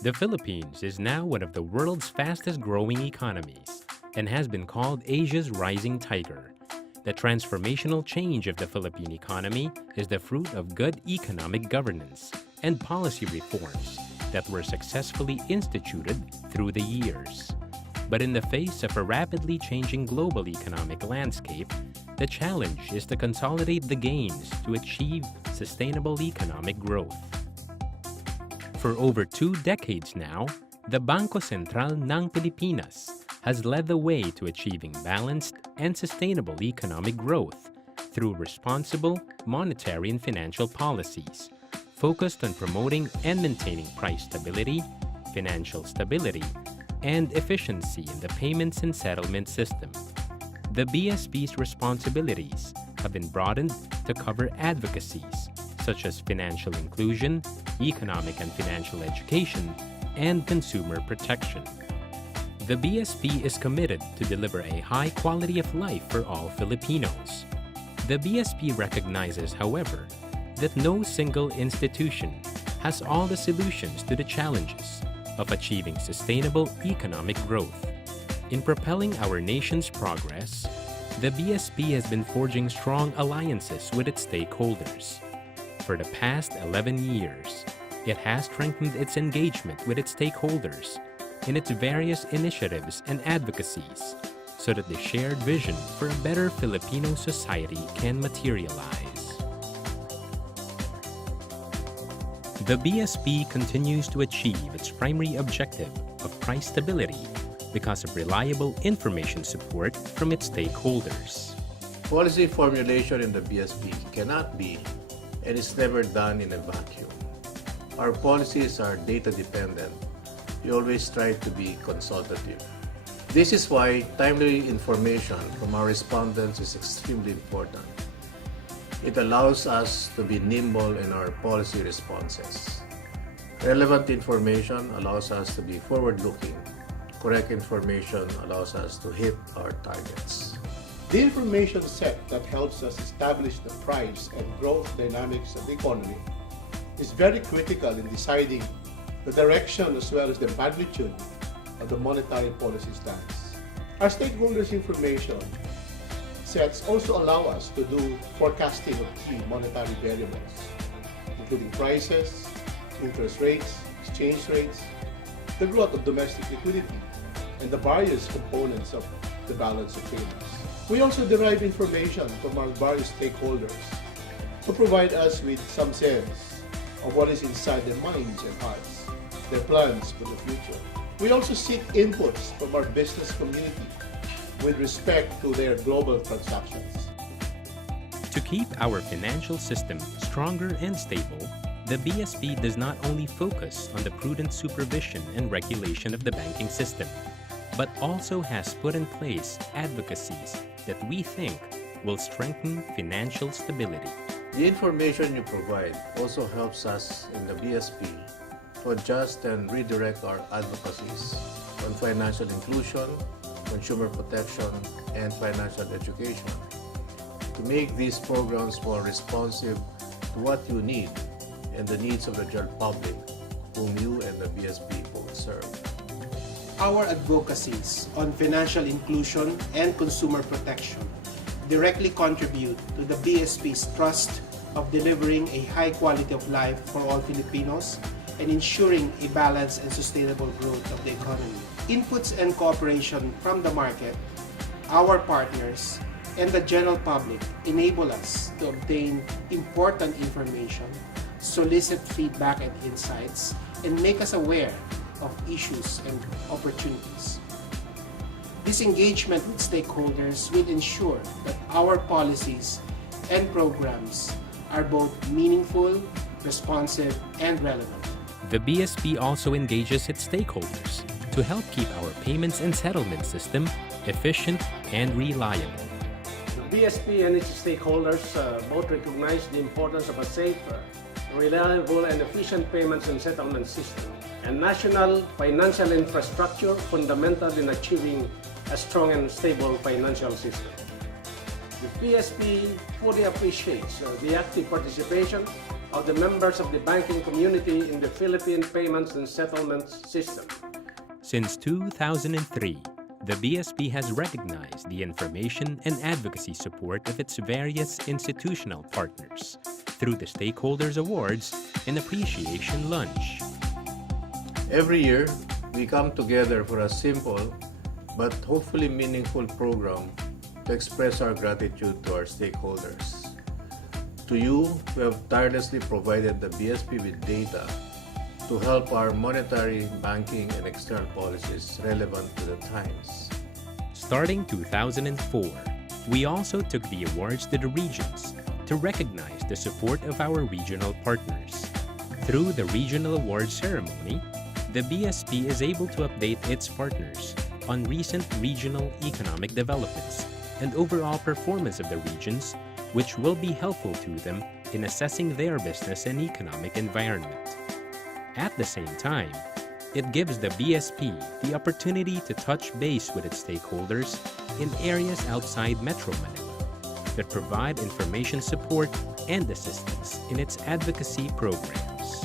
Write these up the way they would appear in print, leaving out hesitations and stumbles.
The Philippines is now one of the world's fastest growing economies and has been called Asia's rising tiger. The transformational change of the Philippine economy is the fruit of good economic governance and policy reforms that were successfully instituted through the years. But in the face of a rapidly changing global economic landscape, the challenge is to consolidate the gains to achieve sustainable economic growth. For over 2 decades now, the Bangko Sentral ng Pilipinas has led the way to achieving balanced and sustainable economic growth through responsible monetary and financial policies, focused on promoting and maintaining price stability, financial stability, and efficiency in the payments and settlement system. The BSP's responsibilities have been broadened to cover advocacies such as financial inclusion, economic and financial education, and consumer protection. The BSP is committed to deliver a high quality of life for all Filipinos. The BSP recognizes, however, that no single institution has all the solutions to the challenges of achieving sustainable economic growth. In propelling our nation's progress, the BSP has been forging strong alliances with its stakeholders. For the past 11 years, it has strengthened its engagement with its stakeholders in its various initiatives and advocacies so that the shared vision for a better Filipino society can materialize. The BSP continues to achieve its primary objective of price stability because of reliable information support from its stakeholders. Policy formulation in the BSP cannot be and is never done in a vacuum. Our policies are data-dependent. We always try to be consultative. This is why timely information from our respondents is extremely important. It allows us to be nimble in our policy responses. Relevant information allows us to be forward-looking. Correct information allows us to hit our targets. The information set that helps us establish the price and growth dynamics of the economy is very critical in deciding the direction as well as the magnitude of the monetary policy stance. Our stakeholders' information sets also allow us to do forecasting of key monetary variables, including prices, interest rates, exchange rates, the growth of domestic liquidity, and the various components of the balance of payments. We also derive information from our various stakeholders to provide us with some sense of what is inside their minds and hearts, their plans for the future. We also seek inputs from our business community with respect to their global transactions. To keep our financial system stronger and stable, the BSP does not only focus on the prudent supervision and regulation of the banking system, but also has put in place advocacies that we think will strengthen financial stability. The information you provide also helps us in the BSP to adjust and redirect our advocacies on financial inclusion, consumer protection, and financial education to make these programs more responsive to what you need and the needs of the general public whom you and the BSP both serve. Our advocacies on financial inclusion and consumer protection directly contribute to the BSP's trust of delivering a high quality of life for all Filipinos and ensuring a balanced and sustainable growth of the economy. Inputs and cooperation from the market, our partners, and the general public enable us to obtain important information, solicit feedback and insights, and make us aware of issues and opportunities. This engagement with stakeholders will ensure that our policies and programs are both meaningful, responsive, and relevant. The BSP also engages its stakeholders to help keep our payments and settlement system efficient and reliable. The BSP and its stakeholders both recognize the importance of a safe, reliable, and efficient payments and settlement system, and national financial infrastructure fundamental in achieving a strong and stable financial system. The BSP fully appreciates the active participation of the members of the banking community in the Philippine payments and settlements system. Since 2003, the BSP has recognized the information and advocacy support of its various institutional partners through the Stakeholders Awards and Appreciation Lunch. Every year, we come together for a simple but hopefully meaningful program to express our gratitude to our stakeholders. To you who have tirelessly provided the BSP with data to help our monetary, banking, and external policies relevant to the times. Starting 2004, we also took the awards to the regions to recognize the support of our regional partners. Through the Regional Awards ceremony, the BSP is able to update its partners on recent regional economic developments and overall performance of the regions, which will be helpful to them in assessing their business and economic environment. At the same time, it gives the BSP the opportunity to touch base with its stakeholders in areas outside Metro Manila that provide information support and assistance in its advocacy programs.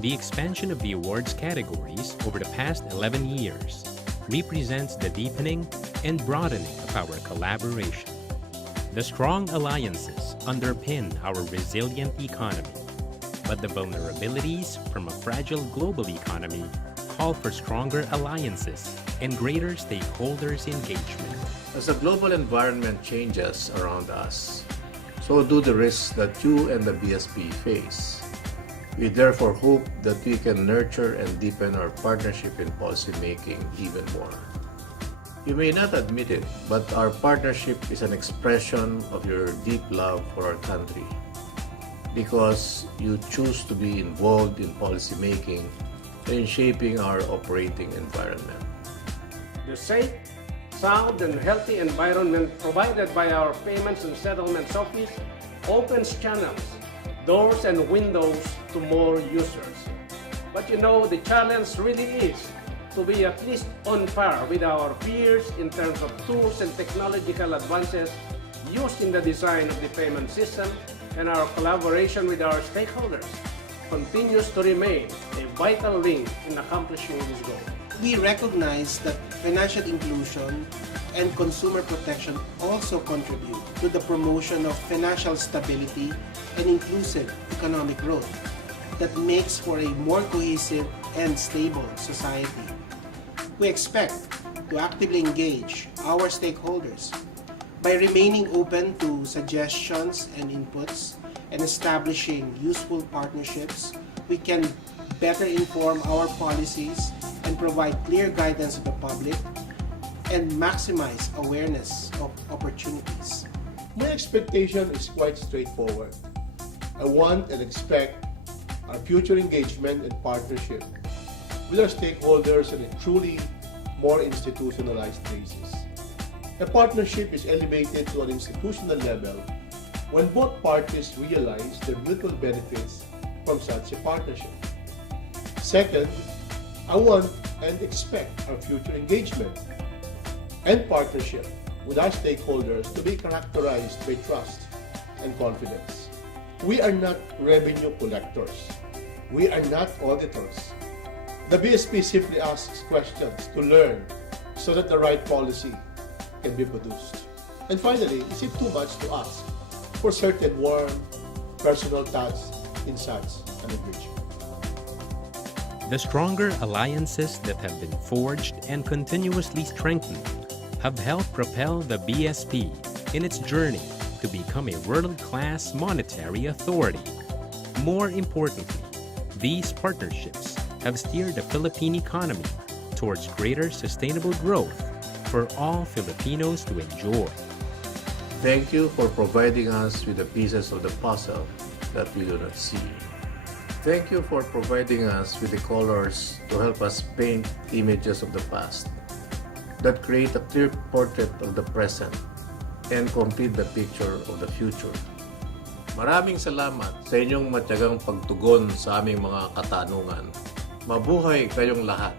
The expansion of the awards categories over the past 11 years represents the deepening and broadening of our collaboration. The strong alliances underpin our resilient economy, but the vulnerabilities from a fragile global economy call for stronger alliances and greater stakeholders' engagement. As the global environment changes around us, so do the risks that you and the BSP face. We therefore hope that we can nurture and deepen our partnership in policymaking even more. You may not admit it, but our partnership is an expression of your deep love for our country, because you choose to be involved in policymaking and in shaping our operating environment. The safe, sound, and healthy environment provided by our Payments and Settlements Office opens channels, doors, and windows to more users. But you know, the challenge really is to be at least on par with our peers in terms of tools and technological advances used in the design of the payment system, and our collaboration with our stakeholders continues to remain a vital link in accomplishing this goal. We recognize that financial inclusion and consumer protection also contribute to the promotion of financial stability and inclusive economic growth that makes for a more cohesive and stable society. We expect to actively engage our stakeholders by remaining open to suggestions and inputs and establishing useful partnerships. We can better inform our policies and provide clear guidance to the public and maximize awareness of opportunities. My expectation is quite straightforward. I want and expect our future engagement and partnership with our stakeholders on a truly more institutionalized basis. A partnership is elevated to an institutional level when both parties realize the mutual benefits from such a partnership. Second, I want and expect our future engagement and partnership with our stakeholders to be characterized by trust and confidence. We are not revenue collectors. We are not auditors. The BSP simply asks questions to learn so that the right policy can be produced. And finally, is it too much to ask for certain warm, personal touch in such an engagement? The stronger alliances that have been forged and continuously strengthened have helped propel the BSP in its journey to become a world-class monetary authority. More importantly, these partnerships have steered the Philippine economy towards greater sustainable growth for all Filipinos to enjoy. Thank you for providing us with the pieces of the puzzle that we do not see. Thank you for providing us with the colors to help us paint images of the past that create a clear portrait of the present and complete the picture of the future. Maraming salamat sa inyong matyagang pagtugon sa aming mga katanungan. Mabuhay kayong lahat!